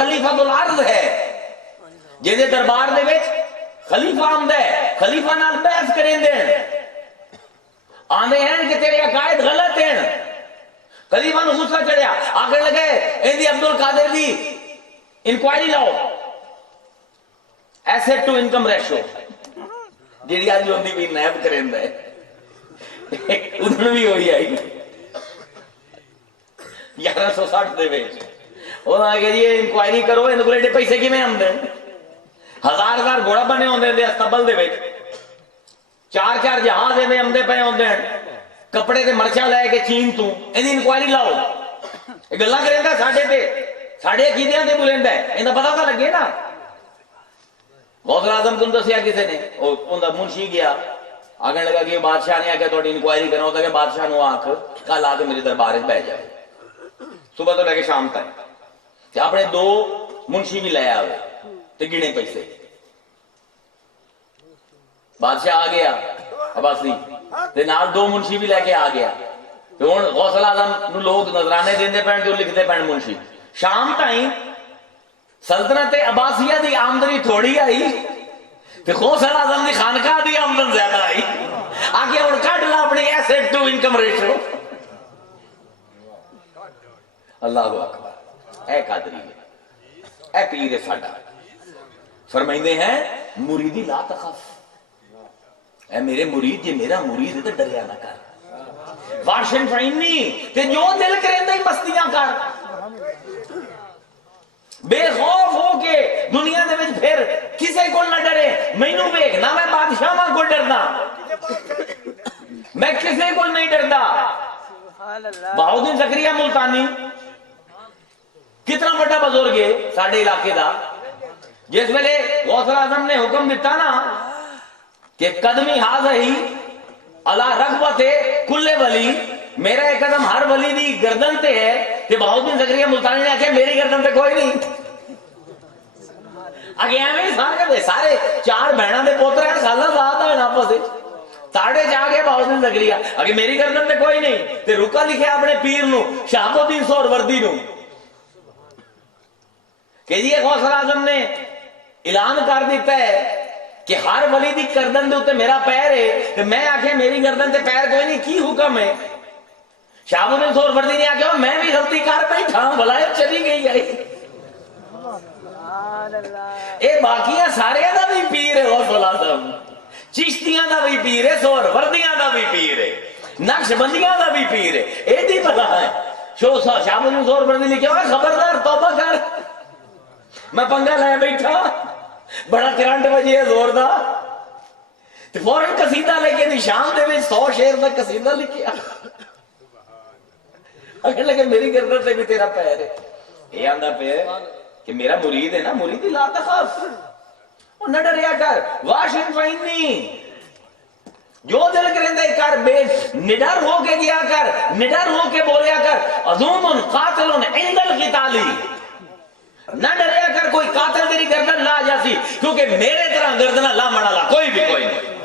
خلیفہ الارض ہے جہدے دربار دے وچ خلیفہ آمدا ہے، خلیفہ نال بحث کریندے ہیں، آندے ہیں کہ تیرے عقائد غلط ہیں۔ خلیفہ نو غصہ چڑھیا، آخر لگے ایندی عبد القادر دی انکوائری لاؤ، ایسٹ ٹو انکم ریشو جیڑی آج ہوندی بھی نیب کریندا ہے ادھر بھی ہوئی آئی 1160 دے وچ انہاں کہ یہ انکوائری کرو ان کو ایڈے پیسے کیویں آندے، ہزار گھوڑا بنے ہوندے نے استبل دے وچ، چار جہاز ایویں آمدے پے ہوندے ہیں، کپڑے تے مرچاں لے کے چین تو اینی انکوائری لاؤ، یہ گلاں کریندا ساڈے تے ساڈے عقیدیاں تے بولیندا ہے، ایندا پتہ تو لگے نا۔ غوث اعظم کو دسیا کسی نے، اوندا منشی گیا، آگے لگا کہ بادشاہ نے آ کے تھوڑی انکوائری کرنا ہوتا کہ بادشاہ نو آکھ کل آ کے میرے دربار میں بیٹھ جائے، صبح تو لے کے شام تک اپنے 2 منشی بھی لے آئے تے گنے پیسے۔ بادشاہ آ گیا عباسی تے نال 2 منشی بھی لے کے آ گیا، تو ہن غوث اعظم نو لوگ نظرانے دیندے پین جو لکھتے پین منشی۔ شام تائیں سلطنت عباسیہ دی آمدنی تھوڑی آئی تے غوث اعظم دی خانقاہ دی آمدن زیادہ آئی، آگے ہن کڈ لا اپنی ایسٹ ٹو انکم ریشو۔ اللہ اکبر، اے قادری ہے، اے پیر ساڈا فرمائندے ہیں مریدی لا تخف، اے میرے مرید یہ میرا مرید ہے تو ڈریا نہ کر، واشن فینی تے جو دل کریندا ہی مستیاں کر، بے خوف ہو کے دنیا دے وچ پھر کسے کو نہ ڈرے، مینوں ویکھ نہ میں بادشاہاں کو ڈرنا، میں کسے کو نہیں ڈردا۔ بہاؤدین زکریا ملتانی کتنا بڑا بزرگ ہے ساڈے علاقے دا، جس ویلے غوث اعظم نے حکم دیتا نا کہ قدمی حاضہی علی رغبت کل ولی، میرا ایک قدم ہر ولی دی گردن تے ہے، کہ بہاؤدین زکریا ملتانی نے آکھیا میری گردن تے کوئی نہیں، آگے ایویں سارے 4 بہناں دے پوتر ہیں سالہ ذات ہیں آپس وچ، ساڑھے جا کے بہاؤدین زکریا آگے میری گردن تے کوئی نہیں، تے رکا لکھیا اپنے پیر نو شہاب الدین سہروردی نو کہ یہ غوث اعظم نے اعلان کر دیتا ہے کہ ہر ولی دی گردن دے اوتے میرا پیر ہے، کہ میں آکھے میری گردن تے پیر کوئی نہیں، کی حکم ہے؟ شہاب الدین سہروردی نے آکھیا میں بھی غلطی کر بیٹھا ہوں، بھلا چلی گئی ہے، اے باقیاں سارے دا بھی پیر ہے غوث اعظم، چشتیاں دا بھی پیر ہے، سہروردیاں دا بھی پیر ہے، نقش بندیاں دا بھی پیر ہے، اے دی پتہ ہے۔ شہاب الدین سہروردی نے کہا خبردار توبہ کر، میں پنگا لے بیٹھا، بڑا کرنٹ وجے زور دا، تو فوراً قصیدہ لے کے نشان دے وچ 100 شعر دا قصیدہ لکھیا، اگر لگے میری گردن سے بھی تیرا پیر ہے، یہ آندہ پیر کہ میرا مرید ہے نا، مرید لا تخف، وہ نہ ڈریا کر، واشن فینی جو دل کرندے کر، بے نڈر ہو کے گیا کر، نڈر ہو کے بولیا کر، عظوم قاتل عند القتال، نہ ڈریا کر کوئی قاتل تیری گردن لا جاسی، کیونکہ میرے طرح گردن لا مڑا لا کوئی بھی کوئی نہیں۔